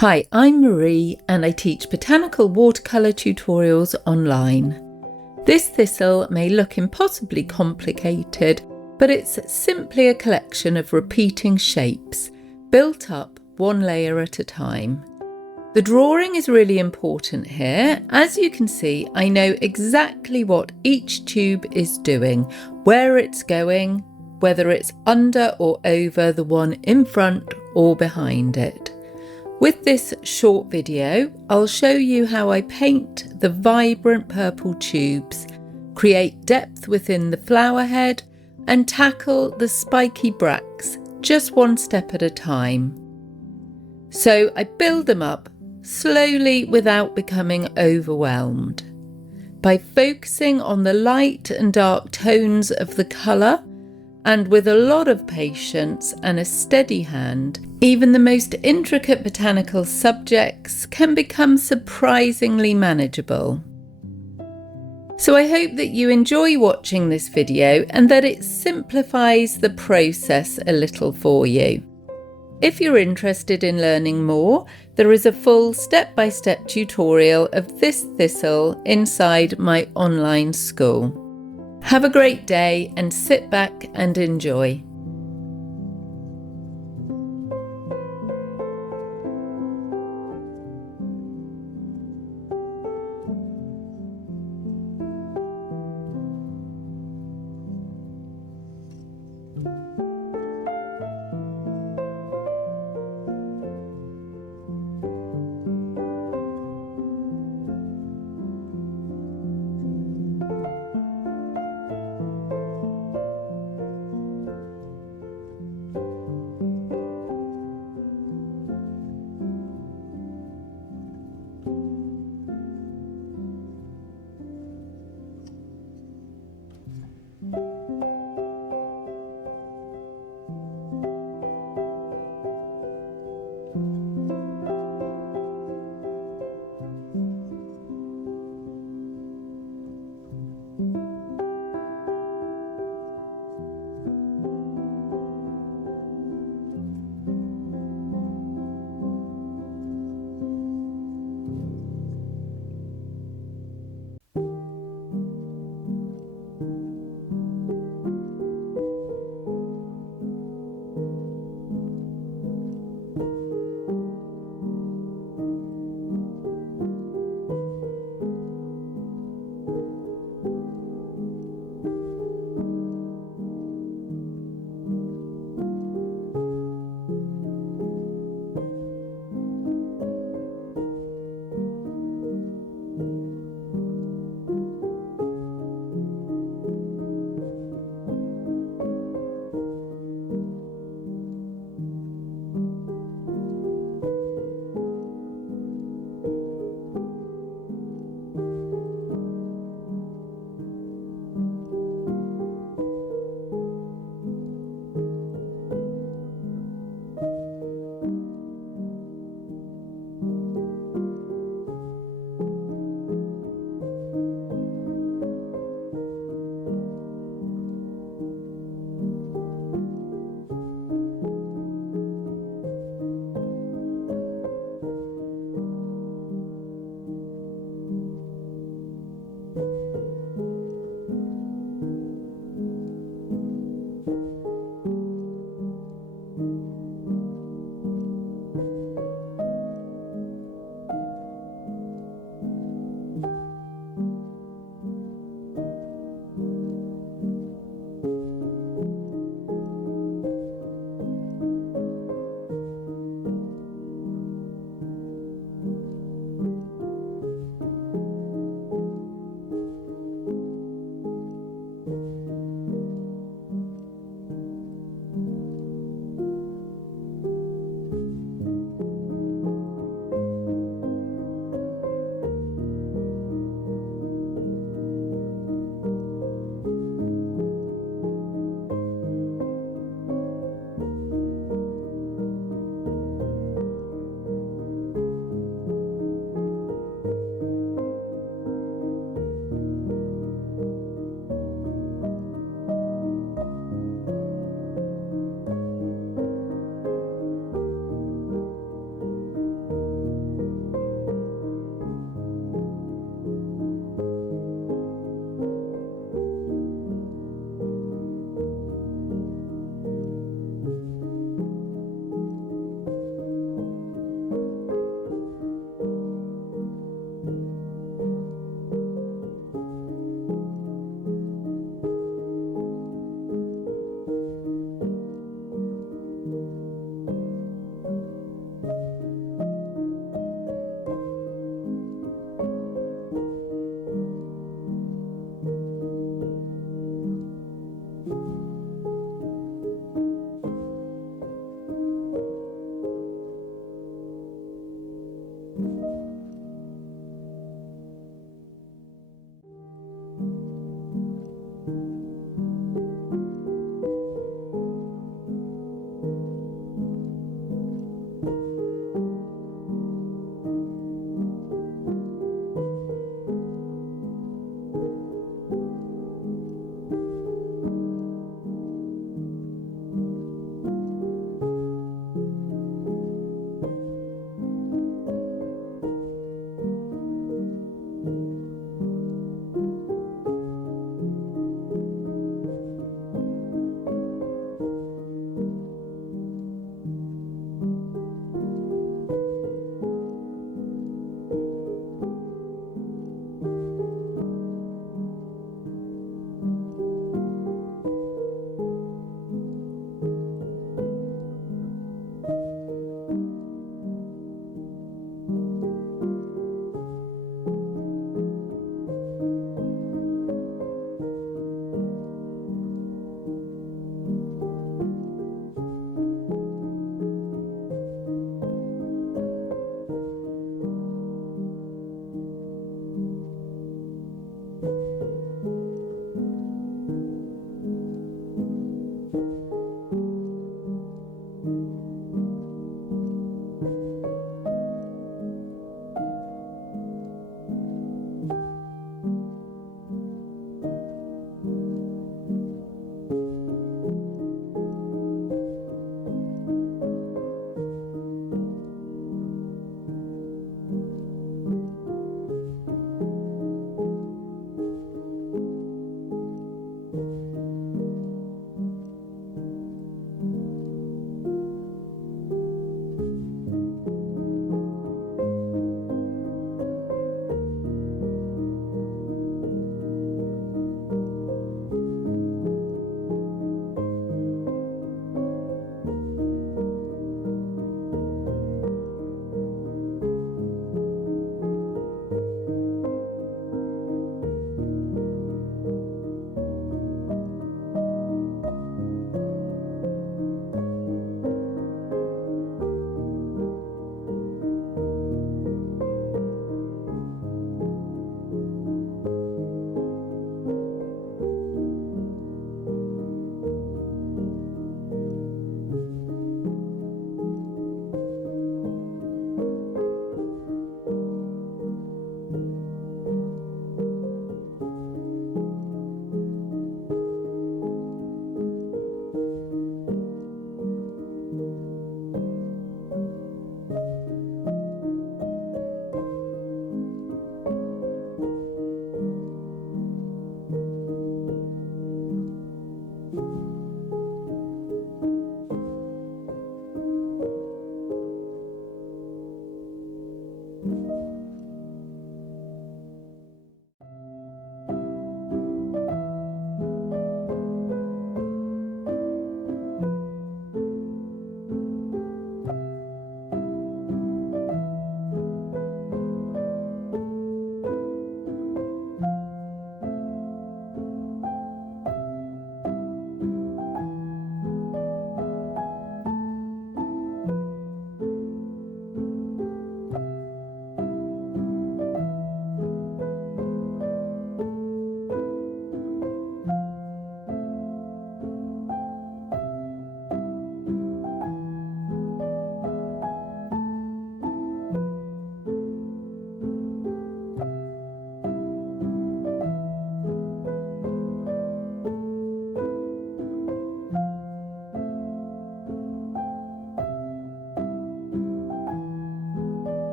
Hi, I'm Marie and I teach botanical watercolour tutorials online. This thistle may look impossibly complicated, but it's simply a collection of repeating shapes, built up one layer at a time. The drawing is really important here. As you can see, I know exactly what each tube is doing, where it's going, whether it's under or over the one in front or behind it. With this short video, I'll show you how I paint the vibrant purple tubes, create depth within the flower head, and tackle the spiky bracts just one step at a time. So I build them up slowly without becoming overwhelmed. By focusing on the light and dark tones of the colour, and with a lot of patience and a steady hand, even the most intricate botanical subjects can become surprisingly manageable. So I hope that you enjoy watching this video and that it simplifies the process a little for you. If you're interested in learning more, there is a full step-by-step tutorial of this thistle inside my online school. Have a great day and sit back and enjoy.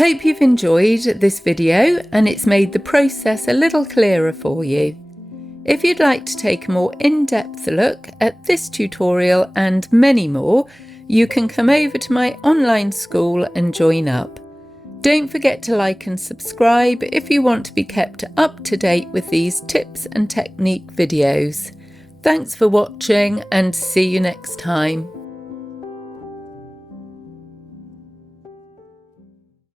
hope you've enjoyed this video and it's made the process a little clearer for you. If you'd like to take a more in-depth look at this tutorial and many more, you can come over to my online school and join up. Don't forget to like and subscribe if you want to be kept up to date with these tips and technique videos. Thanks for watching and see you next time.